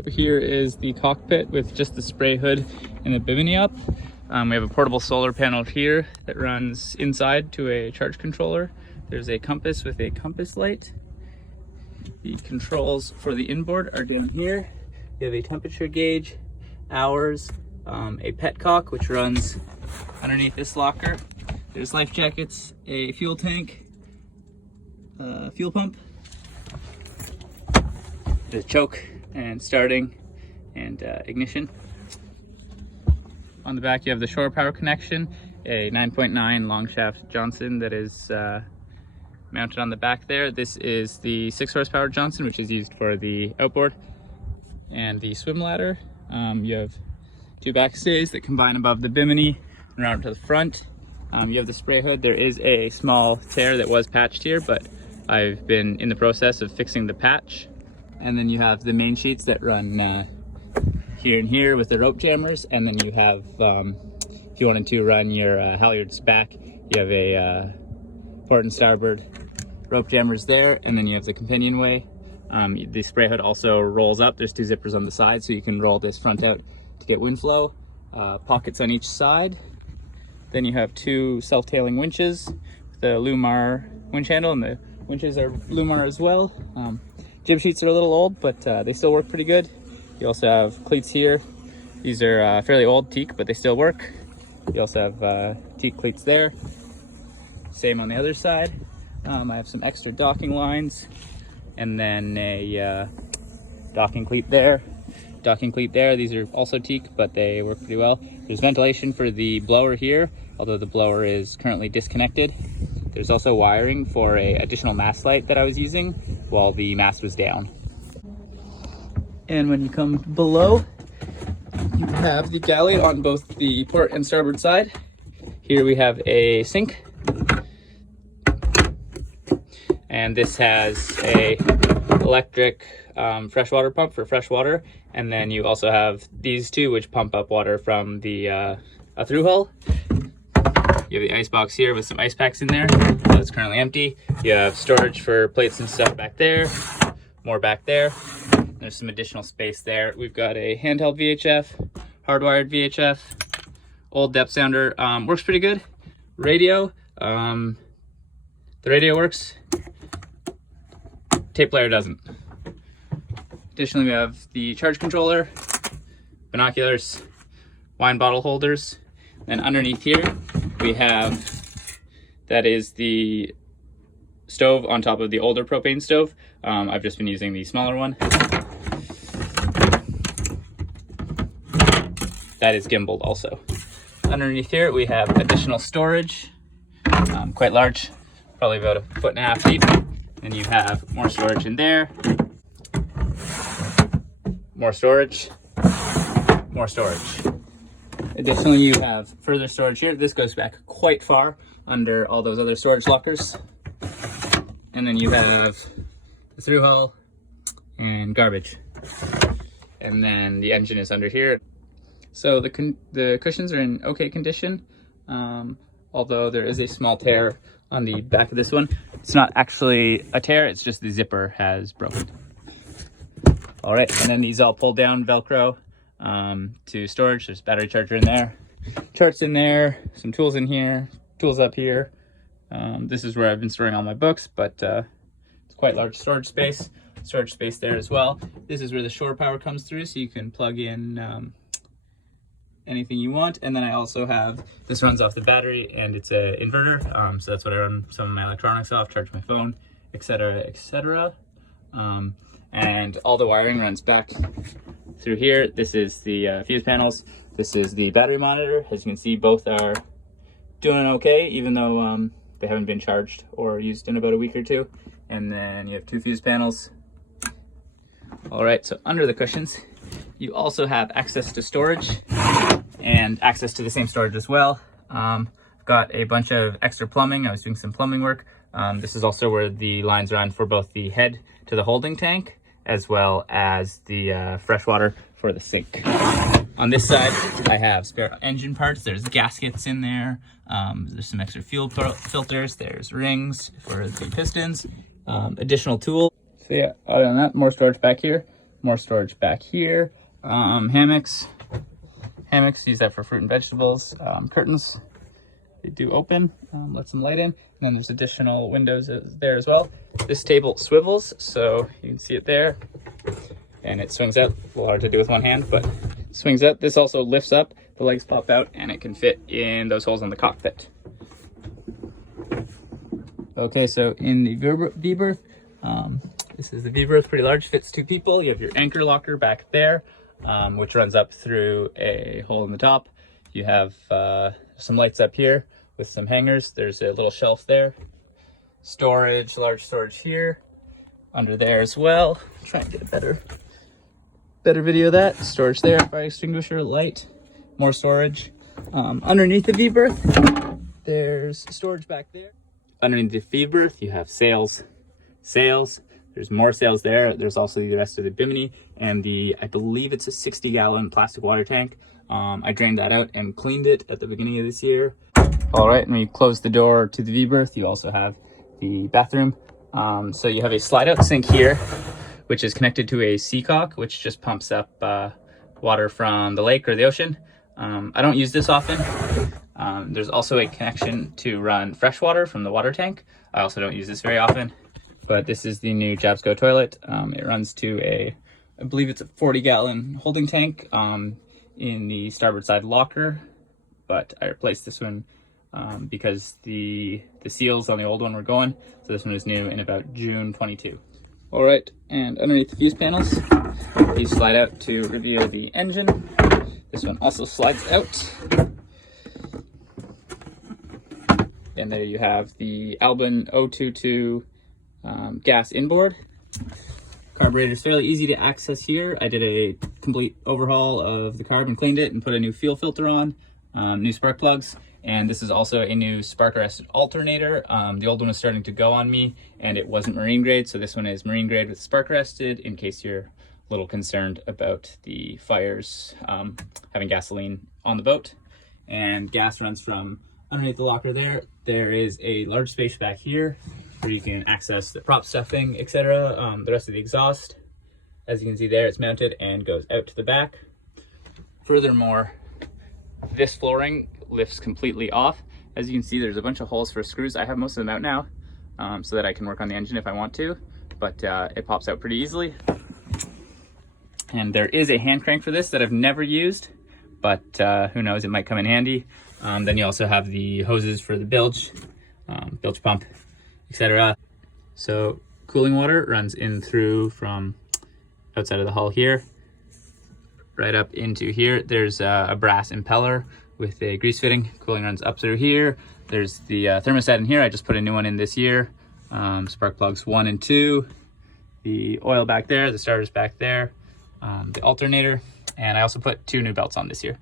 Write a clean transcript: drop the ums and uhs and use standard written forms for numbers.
So here is the cockpit with just the spray hood and the bimini up. We have a portable solar panel here that runs inside to a charge controller. There's a compass with a compass light. The controls for the inboard are down here. You have a temperature gauge, hours, a petcock which runs underneath this locker. There's life jackets, a fuel tank, fuel pump, the choke and starting and ignition. On the back you have the shore power connection, a 9.9 long shaft Johnson that is mounted on the back there. This is the 6 horsepower Johnson, which is used for the outboard and the swim ladder. You have 2 backstays that combine above the bimini and around to the front. You have the spray hood. There is a small tear that was patched here, but I've been in the process of fixing the patch. And then you have the main sheets that run here and here with the rope jammers. And then you have, if you wanted to run your halyards back, you have a port and starboard rope jammers there. And then you have the companionway. The spray hood also rolls up. There's 2 zippers on the side, so you can roll this front out to get wind flow. Pockets on each side. Then you have 2 self-tailing winches with the Lumar winch handle, and the winches are Lumar as well. Jib sheets are a little old, but they still work pretty good. You also have cleats here. These are fairly old teak, but they still work. You also have teak cleats there. Same on the other side. I have some extra docking lines, and then a docking cleat there. Docking cleat there. These are also teak, but they work pretty well. There's ventilation for the blower here, although the blower is currently disconnected. There's also wiring for a additional mast light that I was using while the mast was down. And when you come below, you have the galley on both the port and starboard side. Here we have a sink, and this has a electric freshwater pump for fresh water, and then you also have these 2 which pump up water from the a through hull. You have the ice box here with some ice packs in there. It's currently empty. You have storage for plates and stuff back there, more back there. There's some additional space there. We've got a handheld VHF, hardwired VHF, old depth sounder, works pretty good. Radio, the radio works. Tape player doesn't. Additionally, we have the charge controller, binoculars, wine bottle holders. Then underneath here, we have, that is the stove on top of the older propane stove. I've just been using the smaller one. That is gimbaled also. Underneath here, we have additional storage, quite large, probably about 1.5 feet. And you have more storage in there. More storage, more storage. Additionally, you have further storage here. This goes back quite far under all those other storage lockers. And then you have the through hull and garbage. And then the engine is under here. So the cushions are in okay condition, although there is a small tear on the back of this one. It's not actually a tear, it's just the zipper has broken. All right, and then these all pull down Velcro to storage. There's a battery charger in there, charts in there, some tools in here, tools up here. This is where I've been storing all my books, but it's quite large storage space there as well. This is where the shore power comes through, so you can plug in anything you want. And then I also have, this runs off the battery and it's an inverter, so that's what I run some of my electronics off, charge my phone, etc., etc. And all the wiring runs back through here. This is the fuse panels. This is the battery monitor. As you can see, both are doing okay, even though they haven't been charged or used in about a week or 2. And then you have 2 fuse panels. All right, so under the cushions, you also have access to storage and access to the same storage as well. I've got a bunch of extra plumbing. I was doing some plumbing work. This is also where the lines run for both the head to the holding tank, as well as the fresh water for the sink. On this side, I have spare engine parts. There's gaskets in there. There's some extra fuel filters. There's rings for the pistons. Additional tool. So yeah, other than that, more storage back here. More storage back here. Hammocks, use that for fruit and vegetables. Curtains, they do open, let some light in. And then there's additional windows there as well. This table swivels, so you can see it there. And it swings out, a little hard to do with one hand, but it swings out. This also lifts up, the legs pop out, and it can fit in those holes in the cockpit. Okay, so in the V-berth, this is the V-berth, pretty large, fits 2 people. You have your anchor locker back there, which runs up through a hole in the top. You have some lights up here with some hangers. There's a little shelf there. Storage, large storage here. Under there as well. Try and get a better video of that. Storage there, fire extinguisher, light, more storage. Underneath the V-berth, there's storage back there. Underneath the V-berth, you have sails. There's more sails there. There's also the rest of the bimini and I believe it's a 60-gallon plastic water tank. I drained that out and cleaned it at the beginning of this year. All right, and when you close the door to the V-berth, you also have the bathroom. So you have a slide-out sink here, which is connected to a seacock, which just pumps up water from the lake or the ocean. I don't use this often. There's also a connection to run fresh water from the water tank. I also don't use this very often, but this is the new Jabsco toilet. It runs to I believe it's a 40-gallon holding tank in the starboard side locker, but I replaced this one because the seals on the old one were going, so this one is new in about June 22. All right, and underneath the fuse panels, these slide out to reveal the engine. This one also slides out. And there you have the Albin 022 gas inboard. Carburetor is fairly easy to access here. I did a complete overhaul of the carb and cleaned it and put a new fuel filter on, new spark plugs, and this is also a new spark arrested alternator. The old one was starting to go on me and it wasn't marine grade, so this one is marine grade with spark arrested in case you're a little concerned about the fires having gasoline on the boat. And gas runs from underneath the locker there. There is a large space back here where you can access the prop stuffing, etc. The rest of the exhaust, as you can see there, it's mounted and goes out to the back. Furthermore, this flooring lifts completely off. As you can see, there's a bunch of holes for screws. I have most of them out now so that I can work on the engine if I want to, but it pops out pretty easily. And there is a hand crank for this that I've never used, but who knows, it might come in handy. Then you also have the hoses for the bilge pump, etc. So cooling water runs in through from outside of the hull here, right up into here. There's a brass impeller with a grease fitting. Cooling runs up through here. There's the thermostat in here. I just put a new one in this year. Spark plugs 1 and 2. The oil back there, the starter's back there, the alternator, and I also put 2 new belts on this year.